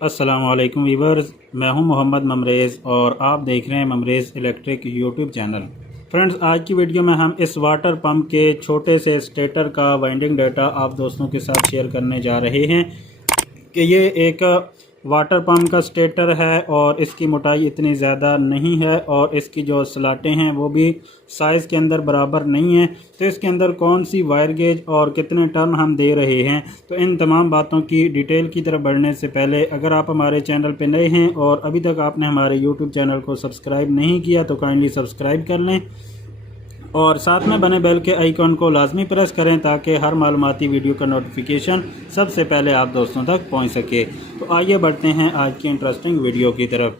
अस्सलामुअलैकुम वीवर्स, मैं हूं मोहम्मद ममरेज़ और आप देख रहे हैं ममरेज़ इलेक्ट्रिक यूट्यूब चैनल। फ्रेंड्स, आज की वीडियो में हम इस वाटर पंप के छोटे से स्टेटर का वाइंडिंग डाटा आप दोस्तों के साथ शेयर करने जा रहे हैं कि ये एक वाटर पंप का स्टेटर है और इसकी मोटाई इतनी ज़्यादा नहीं है और इसकी जो स्लाटें हैं वो भी साइज़ के अंदर बराबर नहीं है। तो इसके अंदर कौन सी वायर गेज और कितने टर्न हम दे रहे हैं, तो इन तमाम बातों की डिटेल की तरफ बढ़ने से पहले अगर आप हमारे चैनल पर नए हैं और अभी तक आपने हमारे यूट्यूब चैनल को सब्सक्राइब नहीं किया तो काइंडली सब्सक्राइब कर लें और साथ में बने बेल के आइकॉन को लाजमी प्रेस करें ताकि हर मालूमाती वीडियो का नोटिफिकेशन सबसे पहले आप दोस्तों तक पहुंच सके। तो आइए बढ़ते हैं आज की इंटरेस्टिंग वीडियो की तरफ।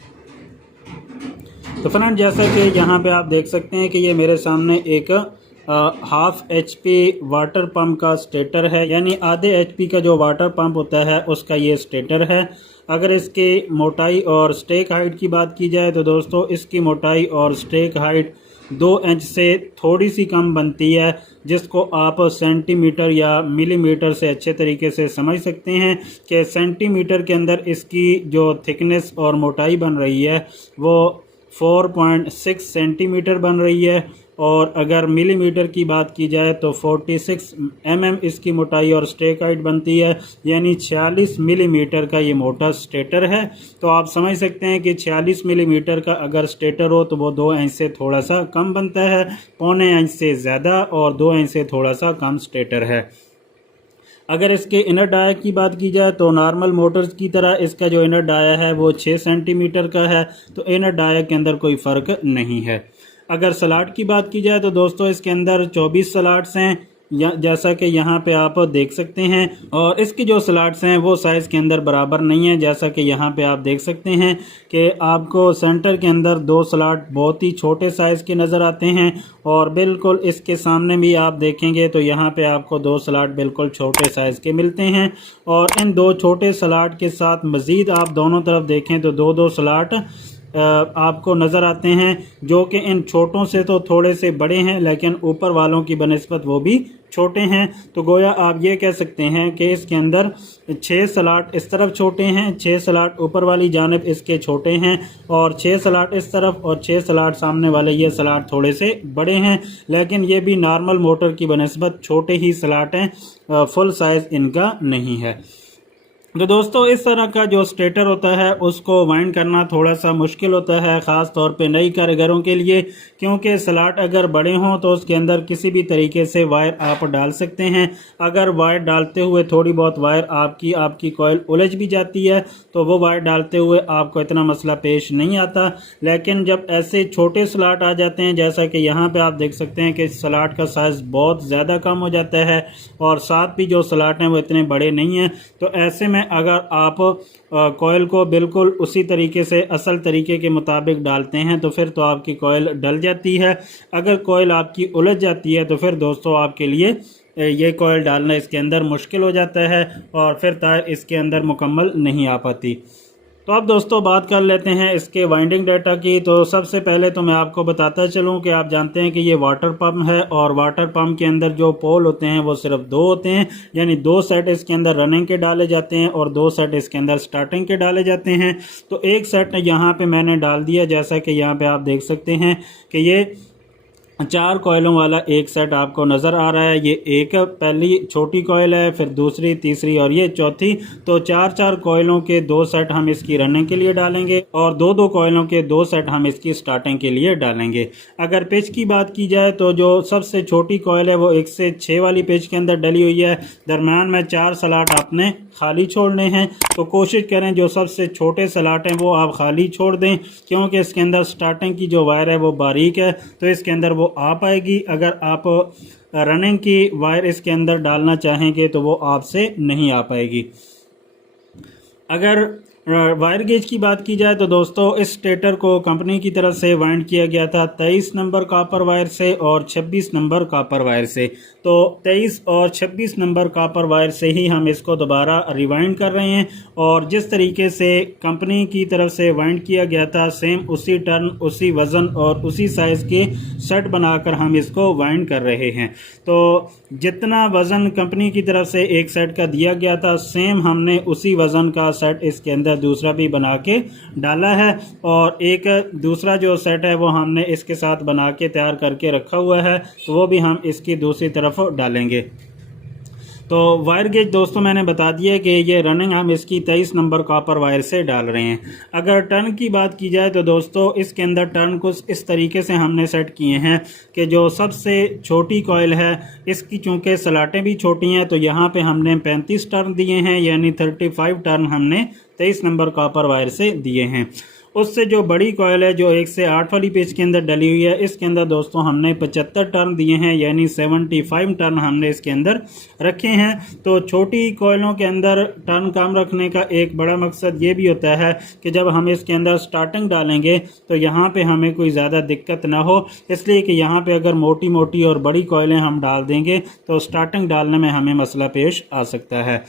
तो फ्रेंड, जैसा कि यहाँ पे आप देख सकते हैं कि ये मेरे सामने एक हाफ HP वाटर पंप का स्टेटर है, यानी आधे HP का जो वाटर पंप होता है उसका ये स्टेटर है। अगर इसकी मोटाई और स्टेक हाइट की बात की जाए तो दोस्तों इसकी मोटाई और स्टेक हाइट 2 इंच से थोड़ी सी कम बनती है, जिसको आप सेंटीमीटर या मिलीमीटर से अच्छे तरीके से समझ सकते हैं कि सेंटीमीटर के अंदर इसकी जो थिकनेस और मोटाई बन रही है वो 4.6 सेंटीमीटर बन रही है और अगर मिलीमीटर की बात की जाए तो 46 इसकी मोटाई और स्टेक हाइट बनती है, यानी 46 मिलीमीटर का ये मोटा स्टेटर है। तो आप समझ सकते हैं कि 46 मिलीमीटर का अगर स्टेटर हो तो वो 2 इंच से थोड़ा सा कम बनता है, पौने इंच से ज़्यादा और 2 इंच से थोड़ा सा कम स्टेटर है। अगर इसके इनर डाया की बात की जाए तो नॉर्मल मोटर्स की तरह इसका जो इनर डाया है वो 6 सेंटीमीटर का है, तो इनर डाया के अंदर कोई फ़र्क नहीं है। अगर स्लॉट की बात की जाए तो दोस्तों इसके अंदर 24 स्लॉट्स हैं, जैसा कि यहाँ पे आप देख सकते हैं, और इसकी जो स्लॉट्स हैं वो साइज़ के अंदर बराबर नहीं है। जैसा कि यहाँ पे आप देख सकते हैं कि आपको सेंटर के अंदर 2 स्लॉट बहुत ही छोटे साइज़ के नज़र आते हैं और बिल्कुल इसके सामने भी आप देखेंगे तो यहाँ पे आपको 2 स्लॉट बिल्कुल छोटे साइज़ के मिलते हैं। और इन 2 छोटे स्लॉट के साथ मज़ीद आप दोनों तरफ देखें तो 2-2 स्लॉट आपको नज़र आते हैं, जो कि इन छोटों से तो थोड़े से बड़े हैं लेकिन ऊपर वालों की बनिस्बत वो भी छोटे हैं। तो गोया आप ये कह सकते हैं कि इसके अंदर 6 स्लॉट इस तरफ छोटे हैं, 6 स्लॉट ऊपर वाली जानिब इसके छोटे हैं और 6 स्लॉट इस तरफ और 6 स्लॉट सामने वाले ये स्लॉट थोड़े से बड़े हैं, लेकिन ये भी नॉर्मल मोटर की बनिस्बत छोटे ही स्लॉट हैं, फुल साइज़ इनका नहीं है। तो दोस्तों इस तरह का जो स्टेटर होता है उसको वाइंड करना थोड़ा सा मुश्किल होता है, ख़ास तौर पे नई कारीगरों के लिए, क्योंकि स्लॉट अगर बड़े हों तो उसके अंदर किसी भी तरीके से वायर आप डाल सकते हैं। अगर वायर डालते हुए थोड़ी बहुत वायर आपकी कॉइल उलझ भी जाती है तो वो वायर डालते हुए आपको इतना मसला पेश नहीं आता। लेकिन जब ऐसे छोटे स्लॉट आ जाते हैं, जैसा कि यहाँ पर आप देख सकते हैं कि स्लॉट का साइज़ बहुत ज़्यादा कम हो जाता है और साथ भी जो स्लॉट हैं वो इतने बड़े नहीं हैं, तो ऐसे में अगर आप कॉइल को बिल्कुल उसी तरीके से असल तरीके के मुताबिक डालते हैं तो फिर तो आपकी कॉइल डल जाती है। अगर कॉइल आपकी उलझ जाती है तो फिर दोस्तों आपके लिए ये कॉइल डालना इसके अंदर मुश्किल हो जाता है और फिर तार इसके अंदर मुकम्मल नहीं आ पाती। तो अब दोस्तों बात कर लेते हैं इसके वाइंडिंग डाटा की। तो सबसे पहले तो मैं आपको बताता चलूं कि आप जानते हैं कि ये वाटर पंप है और वाटर पंप के अंदर जो पोल होते हैं वो सिर्फ 2 होते हैं, यानी 2 सेट इसके अंदर रनिंग के डाले जाते हैं और 2 सेट इसके अंदर स्टार्टिंग के डाले जाते हैं। तो एक सेट यहाँ पे मैंने डाल दिया, जैसा कि यहाँ पे आप देख सकते हैं कि ये 4 कॉइलों वाला एक सेट आपको नज़र आ रहा है। ये एक पहली छोटी कॉइल है, फिर दूसरी, तीसरी और ये चौथी। तो 4-4 कॉइलों के 2 सेट हम इसकी रनिंग के लिए डालेंगे और 2-2 कॉइलों के 2 सेट हम इसकी स्टार्टिंग के लिए डालेंगे। अगर पिच की बात की जाए तो जो सबसे छोटी कॉइल है वो 1 से 6 वाली पिच के अंदर डली हुई है। दरम्यान में 4 स्लॉट आपने खाली छोड़ने हैं, तो कोशिश करें जो सबसे छोटे स्लॉट हैं वो आप खाली छोड़ दें, क्योंकि इसके अंदर स्टार्टिंग की जो वायर है वो बारीक है तो इसके अंदर वो आ पाएगी। अगर आप रनिंग की वायर इसके अंदर डालना चाहेंगे तो वो आपसे नहीं आ पाएगी। अगर वायर गेज की बात की जाए तो दोस्तों इस स्टेटर को कंपनी की तरफ से वाइंड किया गया था 23 नंबर कॉपर वायर से और 26 नंबर कॉपर वायर से। तो 23 और 26 नंबर कॉपर वायर से ही हम इसको दोबारा रिवाइंड कर रहे हैं और जिस तरीके से कंपनी की तरफ से वाइंड किया गया था सेम उसी टर्न, उसी वज़न और उसी साइज़ के सेट बनाकर हम इसको वाइंड कर रहे हैं। तो जितना वज़न कंपनी की तरफ से एक सेट का दिया गया था सेम हमने उसी वज़न का सेट इसके अंदर अंदर दूसरा भी बना के डाला है और एक दूसरा जो सेट है वो हमने इसके साथ बना के तैयार करके रखा हुआ है, तो वो भी हम इसकी दूसरी तरफ डालेंगे। तो वायर गेज दोस्तों मैंने बता दिया कि ये रनिंग हम इसकी 23 नंबर कॉपर वायर से डाल रहे हैं। अगर टर्न की बात की जाए तो दोस्तों इसके अंदर टर्न कुछ इस तरीके से हमने सेट किए हैं कि जो सबसे छोटी कॉइल है इसकी चूँकि सलाटें भी छोटी हैं, तो यहाँ पे हमने 35 टर्न दिए हैं, यानी 35 टर्न हमने 23 नंबर कॉपर वायर से दिए हैं। उससे जो बड़ी कॉइल है जो 1 से 8 वाली पेच के अंदर डली हुई है, इसके अंदर दोस्तों हमने 75 टर्न दिए हैं, यानी 75 टर्न हमने इसके अंदर रखे हैं। तो छोटी कॉइलों के अंदर टर्न कम रखने का एक बड़ा मकसद ये भी होता है कि जब हम इसके अंदर स्टार्टिंग डालेंगे तो यहाँ पे हमें कोई ज़्यादा दिक्कत ना हो, इसलिए कि यहाँ पे अगर मोटी मोटी और बड़ी कॉइलें हम डाल देंगे तो स्टार्टिंग डालने में हमें मसला पेश आ सकता है।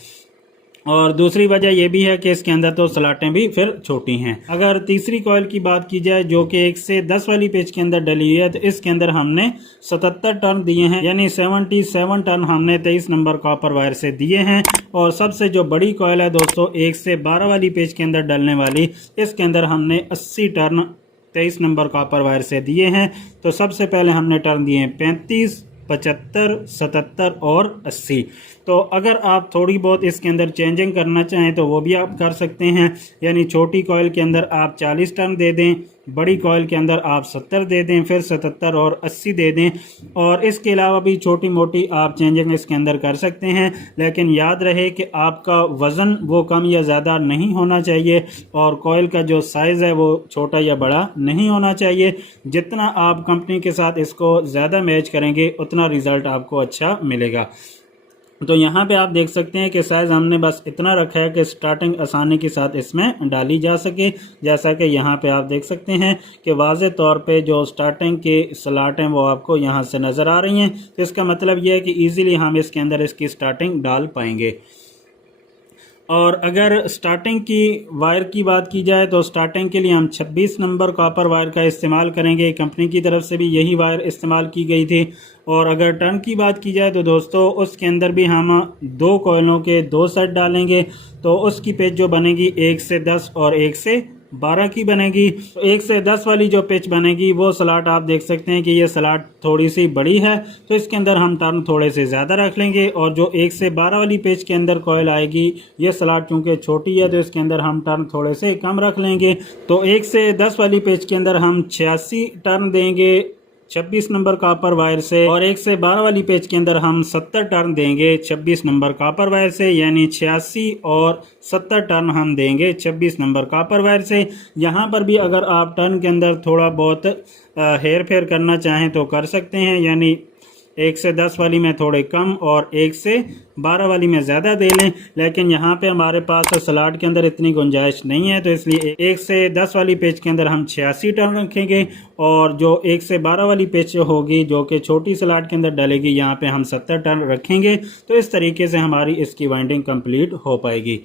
और दूसरी वजह यह भी है कि इसके अंदर तो सलाटें भी फिर छोटी हैं। अगर तीसरी कॉइल की बात की जाए जो कि 1 से 10 वाली पेच के अंदर डली हुई है, तो इसके अंदर हमने 77 टर्न दिए हैं, यानी 77 टर्न हमने 23 नंबर कॉपर वायर से दिए हैं। और सबसे जो बड़ी कॉइल है दोस्तों 1 से 12 वाली पेच के अंदर डलने वाली, इसके अंदर हमने 80 टर्न 23 नंबर कॉपर वायर से दिए हैं। तो सबसे पहले हमने टर्न दिए हैं 35, 75, 77 और 80। तो अगर आप थोड़ी बहुत इसके अंदर चेंजिंग करना चाहें तो वो भी आप कर सकते हैं, यानी छोटी कॉइल के अंदर आप 40 टर्न दे दें, बड़ी कॉइल के अंदर आप 70 दे दें, फिर 77 और 80 दे दें। और इसके अलावा भी छोटी मोटी आप चेंजिंग इसके अंदर कर सकते हैं, लेकिन याद रहे कि आपका वज़न वो कम या ज़्यादा नहीं होना चाहिए और कॉइल का जो साइज़ है वो छोटा या बड़ा नहीं होना चाहिए। जितना आप कंपनी के साथ इसको ज़्यादा मैच करेंगे उतना रिज़ल्ट आपको अच्छा मिलेगा। तो यहाँ पे आप देख सकते हैं कि साइज़ हमने बस इतना रखा है कि स्टार्टिंग आसानी के साथ इसमें डाली जा सके। जैसा कि यहाँ पे आप देख सकते हैं कि वाज़े तौर पे जो स्टार्टिंग के स्लॉट हैं वो आपको यहाँ से नज़र आ रही हैं, तो इसका मतलब ये है कि ईज़िली हम इसके अंदर इसकी स्टार्टिंग डाल पाएंगे। और अगर स्टार्टिंग की वायर की बात की जाए तो स्टार्टिंग के लिए हम 26 नंबर कॉपर वायर का इस्तेमाल करेंगे। कंपनी की तरफ से भी यही वायर इस्तेमाल की गई थी। और अगर टर्न की बात की जाए तो दोस्तों उसके अंदर भी हम 2 कॉइलों के 2 सेट डालेंगे, तो उसकी पेच जो बनेगी 1 से 10 और 1 से 12 की बनेगी। तो 1 से 10 वाली जो पिच बनेगी वो स्लॉट आप देख सकते हैं कि ये स्लॉट थोड़ी सी बड़ी है, तो इसके अंदर हम टर्न थोड़े से ज़्यादा रख लेंगे। और जो 1 से 12 वाली पिच के अंदर कॉइल आएगी, ये स्लॉट क्योंकि छोटी है तो इसके अंदर हम टर्न थोड़े से कम रख लेंगे। तो 1 से 10 वाली पिच के अंदर हम 86 टर्न देंगे 26 नंबर कॉपर वायर से, और 1 से 12 वाली पेच के अंदर हम 70 टर्न देंगे 26 नंबर कॉपर वायर से, यानी 86 और 70 टर्न हम देंगे 26 नंबर कॉपर वायर से। यहाँ पर भी अगर आप टर्न के अंदर थोड़ा बहुत हेर फेर करना चाहें तो कर सकते हैं, यानी 1 से 10 वाली में थोड़े कम और 1 से 12 वाली में ज़्यादा दे लें। लेकिन यहाँ पे हमारे पास स्लॉट के अंदर इतनी गुंजाइश नहीं है, तो इसलिए 1 से 10 वाली पेच के अंदर हम 86 टर्न रखेंगे, और जो 1 से 12 वाली पेच होगी जो कि छोटी स्लॉट के अंदर डलेगी, यहाँ पे हम 70 टर्न रखेंगे। तो इस तरीके से हमारी इसकी वाइंडिंग कंप्लीट हो पाएगी।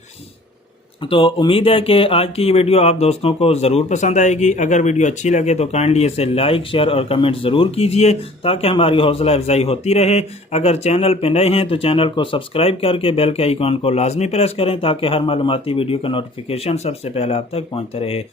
तो उम्मीद है कि आज की ये वीडियो आप दोस्तों को ज़रूर पसंद आएगी। अगर वीडियो अच्छी लगे तो काइंडली इसे लाइक, शेयर और कमेंट ज़रूर कीजिए ताकि हमारी हौसला अफजाई होती रहे। अगर चैनल पे नए हैं तो चैनल को सब्सक्राइब करके बेल के आइकॉन को लाजमी प्रेस करें ताकि हर मालूमाती वीडियो का नोटिफिकेशन सबसे पहले आप तक पहुँचता रहे।